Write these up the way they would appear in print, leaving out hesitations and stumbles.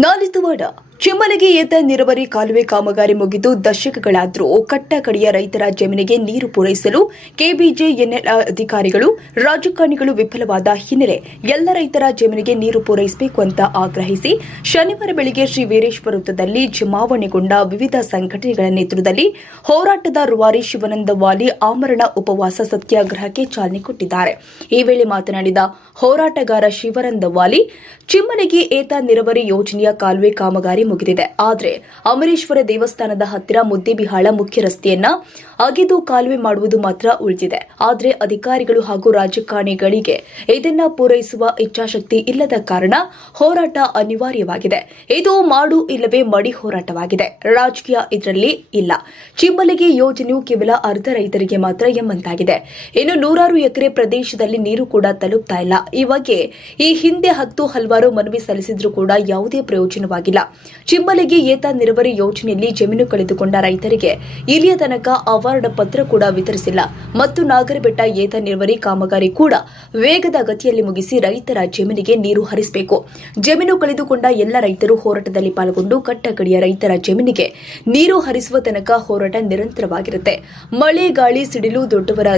ನಾಲಿತುವಾಡ ಚಿಮ್ಮಲಗಿ ಏತ ನೀರಾವರಿ ಕಾಲುವೆ ಕಾಮಗಾರಿ ಮುಗಿದು ದಶಕಗಳಾದರೂ ಕಟ್ಟಕಡೆಯ ರೈತರ ಜಮೀನಿಗೆ ನೀರು ಪೂರೈಸಲು ಕೆಬಿಜೆಎನ್ಎಲ್ ಅಧಿಕಾರಿಗಳು ರಾಜಕಾರಣಿಗಳು ವಿಫಲವಾದ ಹಿನ್ನೆಲೆ ಎಲ್ಲ ರೈತರ ಜಮೀನಿಗೆ ನೀರು ಪೂರೈಸಬೇಕು ಅಂತ ಆಗ್ರಹಿಸಿ ಶನಿವಾರ ಬೆಳಗ್ಗೆ ಶ್ರೀ ವೀರೇಶ್ವರ ವೃತ್ತದಲ್ಲಿ ಜಮಾವಣೆಗೊಂಡ ವಿವಿಧ ಸಂಘಟನೆಗಳ ನೇತೃತ್ವದಲ್ಲಿ ಹೋರಾಟದ ರೂವಾರಿ ಶಿವಾನಂದ ವಾಲಿ ಆಮರಣ ಉಪವಾಸ ಸತ್ಯಾಗ್ರಹಕ್ಕೆ ಚಾಲನೆ ಕೊಟ್ಟಿದ್ದಾರೆ. ಈ ವೇಳೆ ಮಾತನಾಡಿದ ಹೋರಾಟಗಾರ ಶಿವಾನಂದ ವಾಲಿ, ಚಿಮ್ಮಲಗಿ ಏತ ನೀರಾವರಿ ಯೋಜನೆಯ ಕಾಲುವೆ ಕಾಮಗಾರಿ ಮುಗಿದಿದೆ. ಆದರೆ ಅಮರೇಶ್ವರ ದೇವಸ್ಥಾನದ ಹತ್ತಿರ ಮುದ್ದೇಬಿಹಾಳ ಮುಖ್ಯ ರಸ್ತೆಯನ್ನ ಅಗೆದು ಕಾಲುವೆ ಮಾಡುವುದು ಮಾತ್ರ ಉಳಿದಿದೆ. ಆದರೆ ಅಧಿಕಾರಿಗಳು ಹಾಗೂ ರಾಜಕಾರಣಿಗಳಿಗೆ ಇದನ್ನ ಪೂರೈಸುವ ಇಚ್ಛಾಶಕ್ತಿ ಇಲ್ಲದ ಕಾರಣ ಹೋರಾಟ ಅನಿವಾರ್ಯವಾಗಿದೆ. ಇದು ಮಾಡು ಇಲ್ಲವೇ ಮಡಿ ಹೋರಾಟವಾಗಿದೆ. ರಾಜಕೀಯ ಇದರಲ್ಲಿ ಇಲ್ಲ. ಚಿಮ್ಮಲಗಿ ಯೋಜನೆಯು ಕೇವಲ ಅರ್ಧ ರೈತರಿಗೆ ಮಾತ್ರ ಎಂಬಂತಾಗಿದೆ. ಇನ್ನು ನೂರಾರು ಎಕರೆ ಪ್ರದೇಶದಲ್ಲಿ ನೀರು ಕೂಡ ತಲುಪ್ತಾ ಇಲ್ಲ. ಈ ಬಗ್ಗೆ ಈ ಹಿಂದೆ ಹಲವಾರು ಮನವಿ ಸಲ್ಲಿಸಿದ್ರೂ ಕೂಡ ಯಾವುದೇ ಪ್ರಯೋಜನವಾಗಿಲ್ಲ. ಚಿಮ್ಮಲಗಿ ಏತ ನೀರಾವರಿ ಯೋಜನೆಯಲ್ಲಿ ಜಮೀನು ಕಳೆದುಕೊಂಡ ರೈತರಿಗೆ ಇಲ್ಲಿಯ ತನಕ ಅವಾರ್ಡ್ ಪತ್ರ ಕೂಡ ವಿತರಿಸಿಲ್ಲ ಮತ್ತು ನಾಗರಬೆಟ್ಟ ಏತ ನೀರಾವರಿ ಕಾಮಗಾರಿ ಕೂಡ ವೇಗದ ಗತಿಯಲ್ಲಿ ಮುಗಿಸಿ ರೈತರ ಜಮೀನಿಗೆ ನೀರು ಹರಿಸಬೇಕು. ಜಮೀನು ಕಳೆದುಕೊಂಡ ಎಲ್ಲ ರೈತರು ಹೋರಾಟದಲ್ಲಿ ಪಾಲ್ಗೊಂಡು ಕಟ್ಟಕಡೆಯ ರೈತರ ಜಮೀನಿಗೆ ನೀರು ಹರಿಸುವ ತನಕ ಹೋರಾಟ ನಿರಂತರವಾಗಿರುತ್ತೆ. ಮಳೆ, ಗಾಳಿ, ಸಿಡಿಲು, ದೊಡ್ಡವರ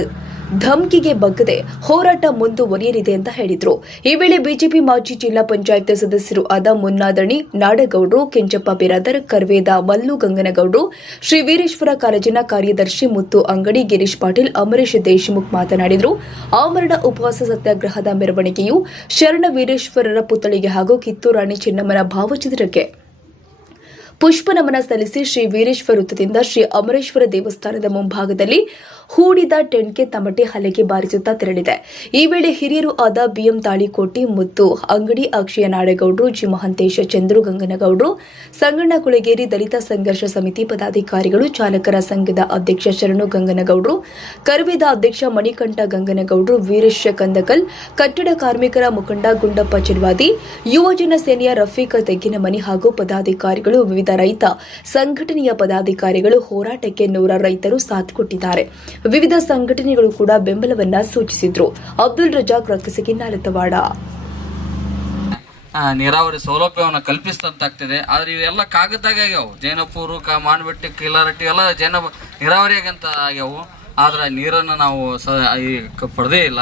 ಧಮ್ಕಿಗೆ ಬಗ್ಗದೆ ಹೋರಾಟ ಮುಂದುವರಿಯಲಿದೆ ಅಂತ ಹೇಳಿದ್ರು. ಈ ವೇಳೆ ಬಿಜೆಪಿ ಮಾಜಿ ಜಿಲ್ಲಾ ಪಂಚಾಯತ್ ಸದಸ್ಯರು ಆದ ಮುನ್ನಾದಣಿ ನಾಡಗೌಡರು, ಕೆಂಚಪ್ಪ ಬಿರಾದರ್, ಕರ್ವೇದ ಮಲ್ಲು ಗಂಗನಗೌಡರು, ಶ್ರೀ ವೀರೇಶ್ವರ ಕಾಲೇಜಿನ ಕಾರ್ಯದರ್ಶಿ ಮುತ್ತು ಅಂಗಡಿ, ಗಿರೀಶ್ ಪಾಟೀಲ್, ಅಮರೇಶ್ ದೇಶಮುಖ್ ಮಾತನಾಡಿದರು. ಆಮರಣ ಉಪವಾಸ ಸತ್ಯಾಗ್ರಹದ ಮೆರವಣಿಗೆಯು ಶರಣ ವೀರೇಶ್ವರರ ಪುತ್ಥಳಿಗೆ ಹಾಗೂ ಕಿತ್ತೂರು ರಾಣಿ ಚೆನ್ನಮ್ಮನ ಭಾವಚಿತ್ರಕ್ಕೆ ಪುಷ್ಪ ನಮನ ಸಲ್ಲಿಸಿ ಶ್ರೀ ವೀರೇಶ್ವರ ವೃತ್ತದಿಂದ ಶ್ರೀ ಅಮರೇಶ್ವರ ದೇವಸ್ಥಾನದ ಮುಂಭಾಗದಲ್ಲಿ ಹೂಡಿದ ಟೆಂಟ್ಗೆ ತಮಟೆ ಹಲಗೆ ಬಾರಿಸುತ್ತಾ ತೆರಳಿದೆ. ಈ ವೇಳೆ ಹಿರಿಯರು ಆದ ಬಿಎಂ ತಾಳಿಕೋಟಿ, ಮುತ್ತು ಅಂಗಡಿ, ಅಕ್ಷಯ ನಾಡಗೌಡರು, ಜಿ ಮಹಂತೇಶ, ಚಂದ್ರು ಗಂಗನಗೌಡರು, ಸಂಗಣ್ಣ ಕುಳಗೇರಿ, ದಲಿತ ಸಂಘರ್ಷ ಸಮಿತಿ ಪದಾಧಿಕಾರಿಗಳು, ಚಾಲಕರ ಸಂಘದ ಅಧ್ಯಕ್ಷ ಶರಣು ಗಂಗನಗೌಡರು, ಕರ್ವೇದ ಅಧ್ಯಕ್ಷ ಮಣಿಕಂಠ ಗಂಗನಗೌಡರು, ವೀರೇಶ್ ಕಂದಕಲ್, ಕಟ್ಟಡ ಕಾರ್ಮಿಕರ ಮುಖಂಡ ಗುಂಡಪ್ಪ ಚೆಲ್ವಾದಿ, ಯುವಜನ ಸೇನೆಯ ರಫೀಕ್ ತೆಗ್ಗಿನಮನಿ ಹಾಗೂ ಪದಾಧಿಕಾರಿಗಳು, ವಿವಿಧ ರೈತ ಸಂಘಟನೆಯ ಪದಾಧಿಕಾರಿಗಳು ಹೋರಾಟಕ್ಕೆ ನೂರಾರು ರೈತರು ಸಾಥ್ ಕೊಟ್ಟಿದ್ದಾರೆ. ವಿವಿಧ ಸಂಘಟನೆಗಳು ಕೂಡ ಬೆಂಬಲವನ್ನ ಸೂಚಿಸಿದ್ರು. ಅಬ್ದುಲ್ ರಜಾಕ್, ರಕ್ಕಸಗಿ, ನಾಲತವಾಡ. ನೀರಾವರಿ ಸೌಲಭ್ಯವನ್ನು ಕಲ್ಪಿಸಿದಂತಾಗ್ತಿದೆ. ಆದ್ರೆ ಇವೆಲ್ಲ ಕಾಗದಾಗ ಆಗ್ಯಾವು. ಜೈನಪುರ, ಮಾನ್ಬೆಟ್ಟಿ, ಕಿಲಾರಟ್ಟಿ ಎಲ್ಲ ನೀರಾವರಿ ಆಗಂತ ಆಗ್ಯಾವು. ಆದ್ರೆ ನೀರನ್ನು ನಾವು ಪಡೆದೇ ಇಲ್ಲ.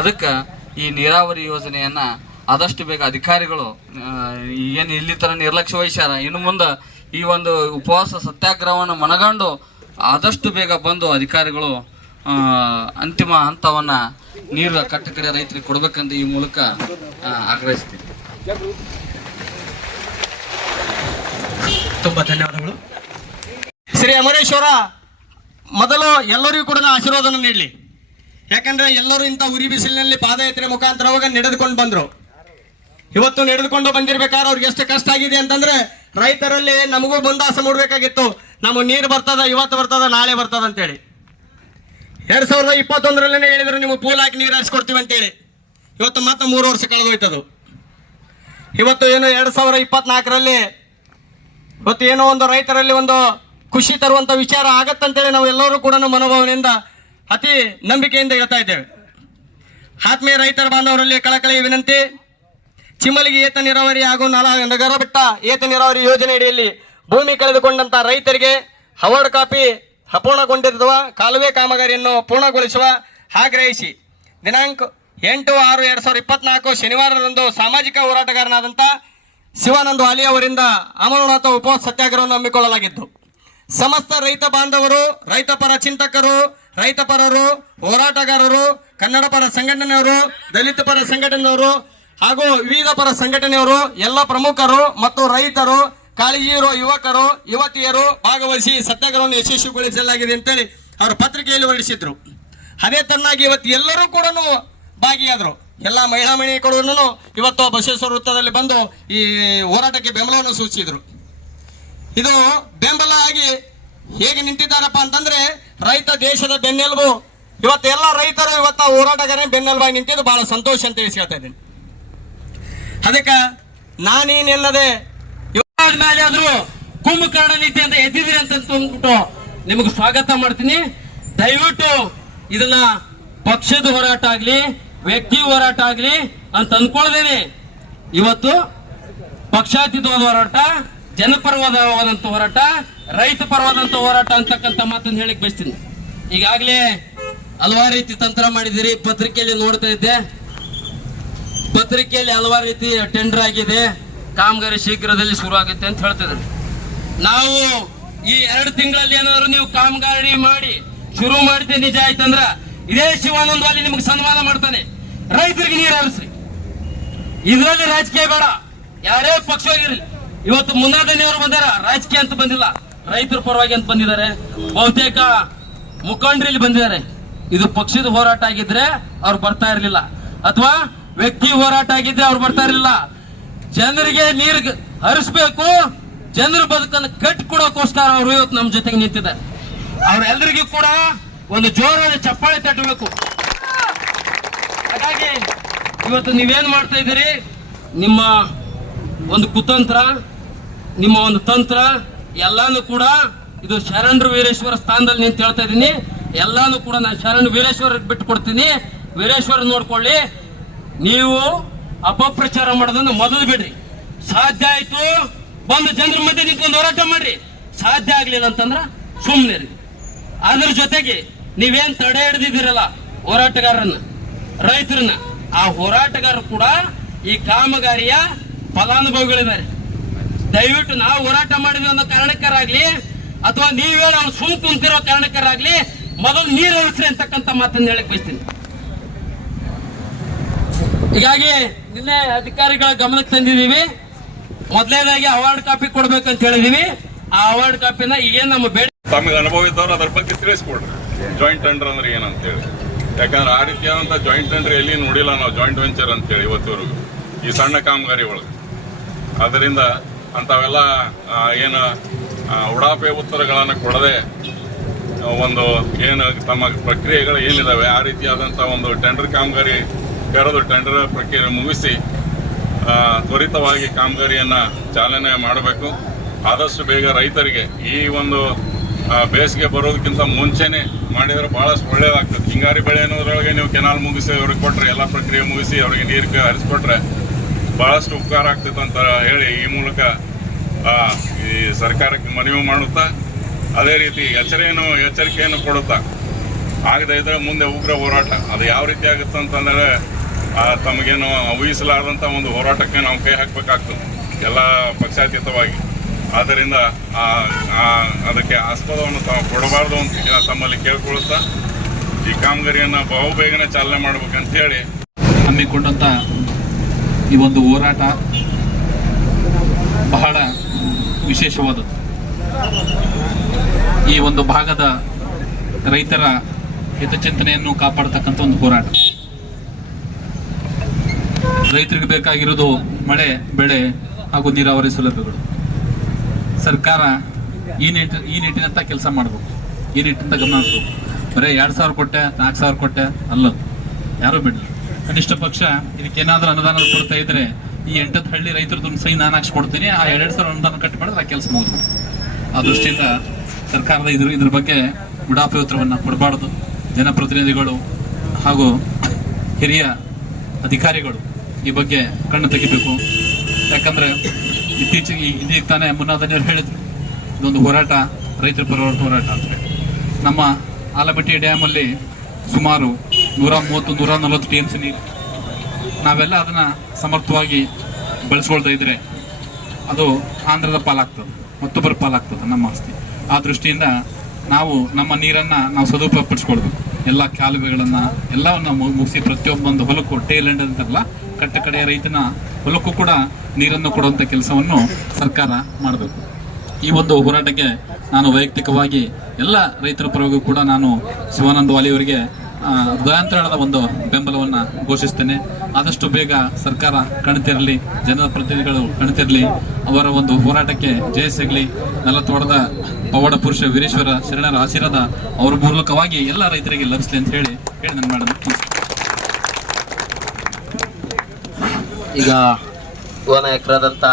ಅದಕ್ಕೆ ಈ ನೀರಾವರಿ ಯೋಜನೆಯನ್ನ ಆದಷ್ಟು ಬೇಗ ಅಧಿಕಾರಿಗಳು ಏನು ಇಲ್ಲಿ ತರ ನಿರ್ಲಕ್ಷ್ಯ ವಹಿಸ್ಯಾರ, ಇನ್ನು ಮುಂದೆ ಈ ಒಂದು ಉಪವಾಸ ಸತ್ಯಾಗ್ರಹವನ್ನು ಮನಗಂಡು ಆದಷ್ಟು ಬೇಗ ಬಂದು ಅಧಿಕಾರಿಗಳು ಅಂತಿಮ ಹಂತವನ್ನ ನೀರು ಕಟ್ಟಕಡೆ ರೈತರಿಗೆ ಕೊಡ್ಬೇಕಂತ ಈ ಮೂಲಕ ಆಗ್ರಹಿಸ್ತೀವಿ. ತುಂಬಾ ಧನ್ಯವಾದಗಳು. ಶ್ರೀ ಅಮರೇಶ್ವರ ಮೊದಲು ಎಲ್ಲರಿಗೂ ಕೂಡ ಆಶೀರ್ವಾದನ ನೀಡಲಿ. ಯಾಕಂದ್ರೆ ಎಲ್ಲರೂ ಇಂಥ ಉರಿ ಬಿಸಿಲಿನಲ್ಲಿ ಪಾದಯಾತ್ರೆ ಮುಖಾಂತರವಾಗಿ ನಡೆದುಕೊಂಡು ಬಂದ್ರು. ಇವತ್ತು ನಡೆದುಕೊಂಡು ಬಂದಿರ್ಬೇಕಾದ್ರೆ ಅವ್ರಿಗೆ ಎಷ್ಟು ಕಷ್ಟ ಆಗಿದೆ ಅಂತಂದ್ರೆ ರೈತರಲ್ಲಿ ನಮಗೂ ಮುಂದಾಸ ಮೂಡಬೇಕಾಗಿತ್ತು. ನಮಗೆ ನೀರು ಬರ್ತದ, ಇವತ್ತು ಬರ್ತದ, ನಾಳೆ ಬರ್ತದ ಅಂತೇಳಿ. 2021 ಹೇಳಿದ್ರು ನಿಮಗೆ ಪೂಲ್ ಹಾಕಿ ನೀರು ಹರಿಸ್ಕೊಡ್ತೀವಿ ಅಂತೇಳಿ. ಇವತ್ತು ಮತ್ತೆ 3 ವರ್ಷ ಕಳೆದೋಯ್ತದು. ಇವತ್ತು ಏನು 2024 ಇವತ್ತು ಏನೋ ಒಂದು ರೈತರಲ್ಲಿ ಒಂದು ಖುಷಿ ತರುವಂತ ವಿಚಾರ ಆಗತ್ತಂತೇಳಿ ನಾವು ಎಲ್ಲರೂ ಕೂಡ ಮನೋಭಾವನೆಯಿಂದ ಅತಿ ನಂಬಿಕೆಯಿಂದ ಹೇಳ್ತಾ ಇದ್ದೇವೆ. ಆತ್ಮೀಯ ರೈತರ ಬಾಂಧವರಲ್ಲಿ ಕಳಕಳಿಯ ವಿನಂತಿ, ಚಿಮ್ಮಲಗಿ ಏತ ನೀರಾವರಿ ಹಾಗೂ ನಗರಬೆಟ್ಟ ಏತ ನೀರಾವರಿ ಯೋಜನೆ ಅಡಿಯಲ್ಲಿ ಭೂಮಿ ಕಳೆದುಕೊಂಡಂತ ರೈತರಿಗೆ ಅವಾರ್ಡ್ ಕಾಪಿ ಅಪೂರ್ಣಗೊಂಡಿರುವ ಕಾಲುವೆ ಕಾಮಗಾರಿಯನ್ನು ಪೂರ್ಣಗೊಳಿಸುವ ಆಗ್ರಹಿಸಿ ದಿನಾಂಕ 8/6/2024 ಶನಿವಾರದಂದು ಸಾಮಾಜಿಕ ಹೋರಾಟಗಾರನಾದಂಥ ಶಿವಾನಂದ ವಾಲಿ ಅವರಿಂದ ಅಮರನಾಥ ಉಪವಾಸ ಸತ್ಯಾಗ್ರಹವನ್ನು ಹಮ್ಮಿಕೊಳ್ಳಲಾಗಿತ್ತು. ಸಮಸ್ತ ರೈತ ಬಾಂಧವರು, ರೈತ ಪರ ಚಿಂತಕರು, ರೈತ ಪರರು, ಹೋರಾಟಗಾರರು, ಕನ್ನಡ ಪರ ಸಂಘಟನೆಯವರು, ದಲಿತ ಪರ ಸಂಘಟನೆಯವರು ಹಾಗೂ ವಿವಿಧ ಪರ ಸಂಘಟನೆಯವರು, ಎಲ್ಲ ಪ್ರಮುಖರು ಮತ್ತು ರೈತರು, ಕಾಳಜಿ ಇರುವ ಯುವಕರು, ಯುವತಿಯರು ಭಾಗವಹಿಸಿ ಸತ್ಯಾಗ್ರಹವನ್ನು ಯಶಸ್ವಿಗೊಳಿಸಲಾಗಿದೆ ಅಂತೇಳಿ ಅವರು ಪತ್ರಿಕೆಯಲ್ಲಿ ಹೊರಡಿಸಿದ್ರು. ಅದೇ ತರನಾಗಿ ಇವತ್ತು ಎಲ್ಲರೂ ಕೂಡ ಭಾಗಿಯಾದರು. ಎಲ್ಲ ಮಹಿಳಾ ಮಣಿಗಳು ಇವತ್ತು ಬಸವೇಶ್ವರ ವೃತ್ತದಲ್ಲಿ ಬಂದು ಈ ಹೋರಾಟಕ್ಕೆ ಬೆಂಬಲವನ್ನು ಸೂಚಿಸಿದ್ರು. ಇದು ಬೆಂಬಲ ಆಗಿ ಹೇಗೆ ನಿಂತಿದ್ದಾರಪ್ಪ ಅಂತಂದ್ರೆ ರೈತ ದೇಶದ ಬೆನ್ನೆಲುಬು. ಇವತ್ತು ಎಲ್ಲ ರೈತರು ಇವತ್ತು ಹೋರಾಟಗಾರ ಬೆನ್ನೆಲುಬಾಗಿ ನಿಂತಿದ್ದು ಬಹಳ ಸಂತೋಷ ಅಂತ ಹೇಳ್ತಾ ಇದ್ದೀನಿ. ಅದಕ್ಕೆ ನಾನೇನೆಲ್ಲದೆ ಮೇಲೆ ಆದ್ರೂ ಕುಂಭಕರ್ಣ ನೀತಿ ಅಂತ ಎದ್ದಿದ್ದೀರಿ ಅಂತ ಅಂದ್ಬಿಟ್ಟು ನಿಮಗೆ ಸ್ವಾಗತ ಮಾಡ್ತೀನಿ. ದಯವಿಟ್ಟು ಇದನ್ನ ಪಕ್ಷದ ಹೋರಾಟ ಆಗ್ಲಿ, ವ್ಯಕ್ತಿ ಹೋರಾಟ ಆಗ್ಲಿ ಅಂತ ಅಂದ್ಕೊಳ್ದೇನೆ ಇವತ್ತು ಪಕ್ಷಾತೀತವಾದ ಹೋರಾಟ, ಜನಪರವಾದಂತ ಹೋರಾಟ, ರೈತ ಪರವಾದಂತ ಹೋರಾಟ ಅಂತಕ್ಕಂಥ ಮಾತನ್ನು ಹೇಳಿಕ್ ಬಯಸ್ತೀನಿ. ಈಗಾಗಲೇ ಹಲವಾರು ರೀತಿ ತಂತ್ರ ಮಾಡಿದಿರಿ. ಪತ್ರಿಕೆಯಲ್ಲಿ ನೋಡ್ತಾ ಇದ್ದೆ, ಪತ್ರಿಕೆಯಲ್ಲಿ ಹಲವಾರು ರೀತಿ ಟೆಂಡರ್ ಆಗಿದೆ, ಕಾಮಗಾರಿ ಶೀಘ್ರದಲ್ಲಿ ಶುರು ಆಗುತ್ತೆ ಅಂತ ಹೇಳ್ತಿದ್ರು. ನಾವು ಈ 2 ತಿಂಗಳಲ್ಲಿ ಏನಾದ್ರು ನೀವು ಕಾಮಗಾರಿ ಮಾಡಿ ಶುರು ಮಾಡಿದ್ದೆ ನಿಜ ಆಯ್ತಂದ್ರ ಇದೇ ಶಿವಾನಂದ ವಾಲಿ ನಿಮ್ಗೆ ಸನ್ಮಾನ ಮಾಡ್ತಾನೆ. ರೈತರಿಗೆ ನೀರು ಹರಿಸ್ರಿ, ಇದರಲ್ಲಿ ರಾಜಕೀಯ ಬೇಡ, ಯಾರೇ ಪಕ್ಷವಾಗಿರಲಿ. ಇವತ್ತು ಮುನ್ನಾದನಿಯವರು ಬಂದಾರ, ರಾಜಕೀಯ ಅಂತ ಬಂದಿಲ್ಲ, ರೈತರ ಪರವಾಗಿ ಅಂತ ಬಂದಿದ್ದಾರೆ. ಬಹುತೇಕ ಮುಖಂಡರು ಇಲ್ಲಿ ಬಂದಿದ್ದಾರೆ. ಇದು ಪಕ್ಷದ ಹೋರಾಟ ಆಗಿದ್ರೆ ಅವ್ರು ಬರ್ತಾ ಇರ್ಲಿಲ್ಲ, ಅಥವಾ ವ್ಯಕ್ತಿ ಹೋರಾಟ ಆಗಿದ್ರೆ ಅವ್ರು ಬರ್ತಾ ಇರಲಿಲ್ಲ. ಜನರಿಗೆ ನೀರು ಹರಿಸ್ಬೇಕು, ಜನರ ಬದುಕನ್ನು ಕಟ್ಟಿಕೊಡೋಕೋಸ್ಕರ ಅವರು ಇವತ್ತು ನಮ್ಮ ಜೊತೆಗೆ ನಿಂತಿದ್ದಾರೆ. ಅವ್ರೆಲ್ಲರಿಗೂ ಕೂಡ ಒಂದು ಜೋರಾದ ಚಪ್ಪಾಳೆ ತಟ್ಟಬೇಕು. ಹಾಗಾಗಿ ಇವತ್ತು ನೀವೇನ್ ಮಾಡ್ತಾ ಇದ್ದೀರಿ, ನಿಮ್ಮ ಒಂದು ಕುತಂತ್ರ, ನಿಮ್ಮ ಒಂದು ತಂತ್ರ ಎಲ್ಲಾನು ಕೂಡ ಇದು ಶರಣರು ವೀರೇಶ್ವರ ಸ್ಥಾನದಲ್ಲಿ ನಿಂತು ಹೇಳ್ತಾ ಇದ್ದೀನಿ. ಎಲ್ಲಾನು ಕೂಡ ನಾನು ಶರಣ ವೀರೇಶ್ವರ ಬಿಟ್ಟು ಕೊಡ್ತೀನಿ. ವೀರೇಶ್ವರ ನೋಡ್ಕೊಳ್ಳಿ. ನೀವು ಅಪಪ್ರಚಾರ ಮಾಡೋದನ್ನು ಮೊದಲು ಬಿಡ್ರಿ. ಸಾಧ್ಯ ಆಯ್ತು ಬಂದು ಜನರ ಮಧ್ಯೆ ನಿಂತ್ಕೊಂಡು ಹೋರಾಟ ಮಾಡ್ರಿ. ಸಾಧ್ಯ ಆಗ್ಲಿಲ್ಲ ಅಂತಂದ್ರ ಸುಮ್ಮನೆ ರೀ. ಅದ್ರ ಜೊತೆಗೆ ನೀವೇನ್ ತಡೆ ಹಿಡಿದಿದ್ದೀರಲ್ಲ ಹೋರಾಟಗಾರರನ್ನ, ರೈತರನ್ನ, ಆ ಹೋರಾಟಗಾರರು ಕೂಡ ಈ ಕಾಮಗಾರಿಯ ಫಲಾನುಭವಿಗಳಿದ್ದಾರೆ. ದಯವಿಟ್ಟು ನಾವು ಹೋರಾಟ ಮಾಡಿದ್ವಿ ಅನ್ನೋ ಕಾರಣಕ್ಕರಾಗ್ಲಿ, ಅಥವಾ ನೀವೇ ನಾವು ಸುಮ್ ಕುಂತಿರೋ ಕಾರಣಕ್ಕರಾಗ್ಲಿ, ಮೊದಲು ನೀರು ಹರಿಸ್ರಿ ಅಂತಕ್ಕಂಥ ಮಾತನ್ನು ಹೇಳಕ್ ಬಯಸ್ತೀನಿ. ಹೀಗಾಗಿ ನಿನ್ನೆ ಅಧಿಕಾರಿಗಳ ಗಮನಕ್ಕೆ ತಂದಿದ್ದೀವಿ. ಮೊದಲನೇದಾಗಿ ಅವಾರ್ಡ್ ಕಾಪಿ ಕೊಡ್ಬೇಕಂತ ಹೇಳಿದೀವಿ. ಆ ಅವಾರ್ಡ್ ಕಾಪಿನ ಈಗೇನ್ ನಮ್ಮ ಬೇಡ ತಮಗೆ ಅನುಭವ ಇದ್ದವ್ರು ಅದ್ರ ಬಗ್ಗೆ ತಿಳಿಸ್ಕೊಡ್ರಿ. ಜಾಯಿಂಟ್ ಟೆಂಡರ್ ಅಂದ್ರೆ ಏನಂತೇಳಿ. ಯಾಕಂದ್ರೆ ಆ ರೀತಿಯಾದಂಥ ಜಾಯಿಂಟ್ ಟೆಂಡರ್ ಎಲ್ಲಿ ನೋಡಿಲ್ಲ ನಾವು, ಜಾಯಿಂಟ್ ವೆಂಚರ್ ಅಂತೇಳಿ ಇವತ್ತಿವರೆಗೂ ಈ ಸಣ್ಣ ಕಾಮಗಾರಿ ಒಳಗೆ. ಆದ್ದರಿಂದ ಅಂಥವೆಲ್ಲ ಏನು ಉಡಾಫೆ ಉತ್ತರಗಳನ್ನು ಕೊಡದೆ ಒಂದು ಏನು ತಮ್ಮ ಪ್ರಕ್ರಿಯೆಗಳು ಏನಿದಾವೆ ಆ ರೀತಿಯಾದಂಥ ಒಂದು ಟೆಂಡರ್ ಕಾಮಗಾರಿ ಕರೆದು ಟೆಂಡರ್ ಪ್ರಕ್ರಿಯೆ ಮುಗಿಸಿ ತ್ವರಿತವಾಗಿ ಕಾಮಗಾರಿಯನ್ನು ಚಾಲನೆ ಮಾಡಬೇಕು. ಆದಷ್ಟು ಬೇಗ ರೈತರಿಗೆ ಈ ಒಂದು ಬೇಸಿಗೆ ಬರೋದಕ್ಕಿಂತ ಮುಂಚೆನೆ ಮಾಡಿದರೆ ಭಾಳಷ್ಟು ಒಳ್ಳೆಯದಾಗ್ತದೆ. ಹಿಂಗಾರಿ ಬೆಳೆ ಅನ್ನೋದ್ರೊಳಗೆ ನೀವು ಕೆನಾಲ್ ಮುಗಿಸಿ ಅವ್ರಿಗೆ ಕೊಟ್ಟರೆ, ಎಲ್ಲ ಪ್ರಕ್ರಿಯೆ ಮುಗಿಸಿ ಅವರಿಗೆ ನೀರು ಹರಿಸ್ಕೊಟ್ರೆ ಭಾಳಷ್ಟು ಉಪಕಾರ ಆಗ್ತದೆ ಅಂತ ಹೇಳಿ ಈ ಮೂಲಕ ಈ ಸರ್ಕಾರಕ್ಕೆ ಮನವಿ ಮಾಡುತ್ತಾ, ಅದೇ ರೀತಿ ಎಚ್ಚರಿಕೆಯನ್ನು ಕೊಡುತ್ತಾ, ಆಗದೆ ಇದ್ರೆ ಮುಂದೆ ಉಗ್ರ ಹೋರಾಟ ಅದು ಯಾವ ರೀತಿ ಆಗುತ್ತೆ ಅಂತಂದರೆ ತಮಗೇನು ಊಹಿಸಲಾರದಂಥ ಒಂದು ಹೋರಾಟಕ್ಕೆ ನಾವು ಕೈ ಹಾಕಬೇಕಾಗ್ತದೆ ಎಲ್ಲ ಪಕ್ಷಾತೀತವಾಗಿ. ಆದ್ದರಿಂದ ಅದಕ್ಕೆ ಆಸ್ಪದವನ್ನು ತಾವು ಕೊಡಬಾರ್ದು ಅಂತ ತಮ್ಮಲ್ಲಿ ಕೇಳ್ಕೊಳುತ್ತಾ ಈ ಕಾಮಗಾರಿಯನ್ನು ಬಹುಬೇಗನೆ ಚಾಲನೆ ಮಾಡ್ಬೇಕಂತೇಳಿ ಹಮ್ಮಿಕೊಂಡಂಥ ಈ ಒಂದು ಹೋರಾಟ ಬಹಳ ವಿಶೇಷವಾದದ್ದು. ಈ ಒಂದು ಭಾಗದ ರೈತರ ಹಿತಚಿಂತನೆಯನ್ನು ಕಾಪಾಡತಕ್ಕಂಥ ಒಂದು ಹೋರಾಟ. ರೈತರಿಗೆ ಬೇಕಾಗಿರೋದು ಮಳೆ, ಬೆಳೆ ಹಾಗೂ ನೀರಾವರಿ ಸೌಲಭ್ಯಗಳು. ಸರ್ಕಾರ ಈ ನಿಟ್ಟಿನಂತ ಕೆಲಸ ಮಾಡಬೇಕು, ಈ ನಿಟ್ಟಿನಂತ ಗಮನ ಹರಿಸಬೇಕು. ಬರೀ 2,000 ಕೊಟ್ಟೆ, 4,000 ಕೊಟ್ಟೆ ಅಲ್ಲದು, ಯಾರು ಬಿಡಲಿ. ಕನಿಷ್ಠ ಪಕ್ಷ ಇದಕ್ಕೇನಾದ್ರೂ ಅನುದಾನ ಕೊಡ್ತಾ ಇದ್ರೆ ಈ 8 ಹಳ್ಳಿ ರೈತರದ್ದು ಸಹಿ ನಾನು ಹಾಕ್ಸ್ಕೊಡ್ತೀನಿ, ಆ 2,000 ಅನುದಾನ ಕಟ್ಟಿ ಮಾಡಿದ್ರೆ ಆ ಕೆಲಸ ಮುಗಿದು. ಆ ದೃಷ್ಟಿಯಿಂದ ಸರ್ಕಾರದ ಇದ್ರ ಬಗ್ಗೆ ಉಡಾಫೆ ಉತ್ತರವನ್ನು ಕೊಡಬಾರ್ದು. ಜನಪ್ರತಿನಿಧಿಗಳು ಹಾಗೂ ಹಿರಿಯ ಅಧಿಕಾರಿಗಳು ಈ ಬಗ್ಗೆ ಕಣ್ಣು ತೆಗಿಬೇಕು. ಯಾಕಂದ್ರೆ ಇತ್ತೀಚೆಗೆ ಇದೀಗ ತಾನೇ ಮುನ್ನಾದನಿಯವರು ಹೇಳಿದ್ರು, ಇದೊಂದು ಹೋರಾಟ ರೈತರ ಪರವಾದ ಹೋರಾಟ ಅಂತ. ನಮ್ಮ ಆಲಮಟ್ಟಿ ಡ್ಯಾಮಲ್ಲಿ ಸುಮಾರು 130-140 TMC ನೀರು. ನಾವೆಲ್ಲ ಅದನ್ನ ಸಮರ್ಥವಾಗಿ ಬಳಸ್ಕೊಳ್ತಾ ಇದ್ರೆ ಅದು ಆಂಧ್ರದ ಪಾಲಾಗ್ತದೆ, ಮತ್ತೊಬ್ಬರ ಪಾಲಾಗ್ತದೆ ನಮ್ಮ ಆಸ್ತಿ. ಆ ದೃಷ್ಟಿಯಿಂದ ನಾವು ನಮ್ಮ ನೀರನ್ನು ನಾವು ಸದುಪಯೋಗಪಡಿಸ್ಕೊಳ್ಬೇಕು. ಎಲ್ಲ ಕಾಲುವೆಗಳನ್ನು ಎಲ್ಲವನ್ನ ಮುಗಿಸಿ ಪ್ರತಿಯೊಬ್ಬೊಂದು ಹೊಲಕ್ಕೂ ಟೇಲ್ ಎಂಡ್ ಅಂತಾರಲ್ಲ, ಕಟ್ಟ ಕಡೆಯ ರೈತನ ಹೊಲಕ್ಕೂ ಕೂಡ ನೀರನ್ನು ಕೊಡುವಂಥ ಕೆಲಸವನ್ನು ಸರ್ಕಾರ ಮಾಡಬೇಕು. ಈ ಒಂದು ಹೋರಾಟಕ್ಕೆ ನಾನು ವೈಯಕ್ತಿಕವಾಗಿ ಎಲ್ಲ ರೈತರ ಪರವಾಗಿ ಕೂಡ ನಾನು ಶಿವಾನಂದ ವಾಲಿ ಅವರಿಗೆ ಹೃದಯಾಂತರಾಳದ ಒಂದು ಬೆಂಬಲವನ್ನು ಘೋಷಿಸ್ತೇನೆ. ಆದಷ್ಟು ಬೇಗ ಸರ್ಕಾರ ಕಣ್ತಿರಲಿ, ಜನಪ್ರತಿನಿಧಿಗಳು ಕಣ್ತಿರಲಿ, ಅವರ ಒಂದು ಹೋರಾಟಕ್ಕೆ ಜಯ ಸಿಗಲಿ. 40 ವರ್ಷದ ಪವಾಡ ಪುರುಷ ವೀರೇಶ್ವರ ಶರಣರ ಆಶೀರ್ವಾದ ಅವರ ಮೂಲಕವಾಗಿ ಎಲ್ಲ ರೈತರಿಗೆ ಲಭಿಸಲಿ ಅಂತ ಹೇಳಿ ನನ್ನ ಮೇಡಮ್. ಈಗ 1 ಎಕರೆದಂತ